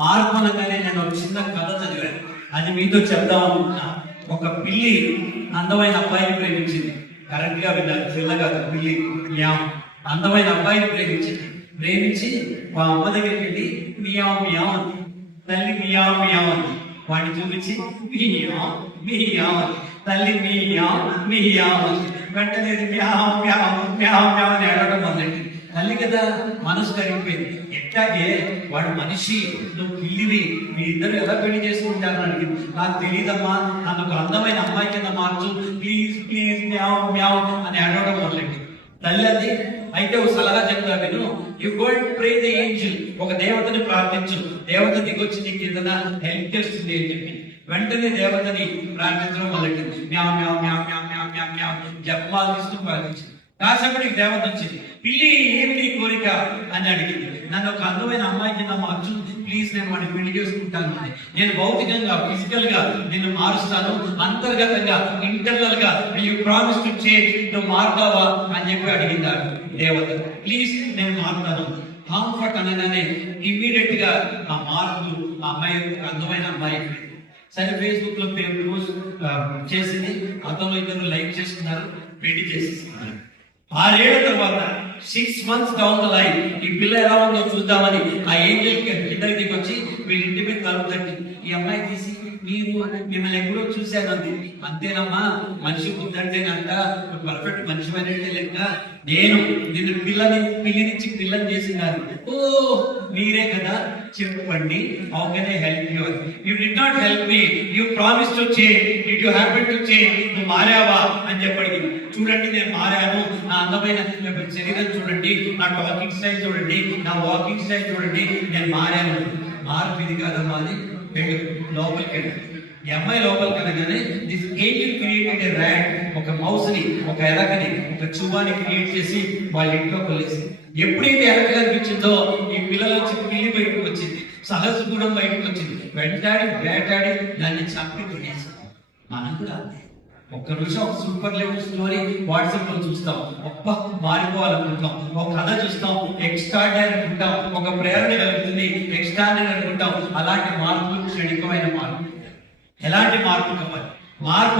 మార్పు అనగానే నేను ఒక చిన్న కథ చదివాను, అది మీతో చెప్దాం అనుకుంటున్నా. ఒక పిల్లి అందమైన అబ్బాయిని ప్రేమించింది. కరెక్ట్ గా విన్నారు, పిల్లగా పిల్లి మ్యావ్ అందమైన అబ్బాయిని ప్రేమించి మా అమ్మ దగ్గరికి వెళ్ళి మియావ్ మియావ్ అంది. తల్లి మియావ్ మియావ్ అంది. వాడిని చూపించి మియావ్ మియావ్ అంది. తల్లి మియావ్ మియావ్ అంది. వెంటనే మ్యావ్ మ్యావ్ మ్యావ్ మ్యావ్ అని ఏడవడం మొదలెట్టింది. తల్లి కదా, మనసు కరిగిపోయింది. ఎట్లాగే వాడు మనిషి, నువ్వు పిల్లివి, మీ ఇద్దరు ఎలా పెళ్లి చేసుకుంటారని అడిగింది. నాకు తెలియదమ్మా, నన్ను ఒక అందమైన అమ్మాయి కింద మార్చు, ప్లీజ్ ప్లీజ్ మ్యావ్ మ్యావ్ అని ఏడవడం మొదలెట్టింది. తల్లి అది అయితే ఒక సలహా చెప్తా విను. You go and pray the Angel, ఒక దేవతని ప్రార్థించు, దేవత దిగొచ్చి నీకు ఏదైనా హెల్ప్ చేస్తుంది అని చెప్పి వెంటనే దేవతని ప్రార్థించడం మొదలెట్టింది. మ్యావ్ మ్యావ్ మ్యావ్ మ్యావ్ మ్యావ్ మ్యావ్ మ్యావ్ జపమాలు తీసుకుని ప్రార్థించింది. కాసేపటికి దేవత వచ్చింది. పిల్లి ఏమి నీ కోరిక అని అడిగింది. నన్ను ఒక అందమైన అమ్మాయి కింద మార్చు ప్లీజ్, నేను వాడిని పెళ్లి చేసుకుంటాను. నేను భౌతికంగా ఫిజికల్ గా నిన్ను మారుస్తాను, అంతర్గతంగా ఇంటర్నల్ గా యూ ప్రామిస్ టు చేంజ్, నువ్వు మారుతావా అని చెప్పి అడిగింది దేవత. ప్లీజ్ నేను మారుతాను. కంఫర్ట్ అనగానే ఇమ్మీడియట్ గా ఆ మార్పు ఆ అమ్మాయి, అందమైన అమ్మాయి. సరే, ఫేస్బుక్ లో పోస్ట్ చేసింది, అతను ఇద్దరు లైక్ చేస్తున్నారు, పెళ్లి చేసేస్తున్నారు. 6 ఏళ్ల తర్వాత 6 months డౌన్ ద లైన్ ఈ పిల్ల ఎలా ఉందో చూద్దామని ఆ ఏంజల్ కిందకి వచ్చి వీళ్ళ ఇంటి మీద తలుపు తట్టి ఈ అమ్మాయి తీసి, మీరు మిమ్మల్ని ఎప్పుడో చూశాను అంది. అంతేనమ్మా, మనిషి బుద్ధంటేనంట పర్ఫెక్ట్ మనిషి అనేటే లెక్క. నేను నిన్ను పిల్లి నుంచి పిల్లని చేసినాను. ఓ మీరే కదా, చెప్పండి, how can I help you? You did not help me, you promise to change, did you happen to change? నువ్వు మారావా అని చెప్పండి. చూడండి, నేను మారాను. నా అందమైన శరీరం చూడండి, నా టాకింగ్ స్టైల్ చూడండి, నా వాకింగ్ స్టైల్ చూడండి, నేను మారాను. మార్పు ఇది కాదమ్మా అని లోపలికి వెళ్ళాను. ఈ అమ్మాయి లోపలికి వెళ్ళగానే this Angel created a rat, ఒక మౌస్ ని, ఒక ఎలకని, ఒక చువ్వాని క్రియేట్ చేసి వాళ్ళ ఇంట్లో కొలేసి, ఎప్పుడైతే ఎలక కనిపించిందో ఈ పిల్లల వచ్చి పిల్లి బయటకు వచ్చింది, సహజ గుణం బయటకు వచ్చింది, వెంటాడి వేటాడి దాన్ని చంపి తినేసి. మనం కూడా అంతే. ఒక్క నిమిషం ఒక సూపర్ లెవెల్ స్టోరీ వాట్సాప్ లో చూస్తాం, ఒక్క మారిపోవాలనుకుంటాం, ఒక కథ చూస్తాం, ఎక్స్ట్రాడినరీ అనుకుంటాం, ఒక ప్రేరణ కలుగుతుంది, ఎక్స్ట్రాడినరీ అనుకుంటాం. అలాంటి మార్పులు క్షణికమైన మార్పు. ఎలాంటి మార్పు కావాలి? మార్పు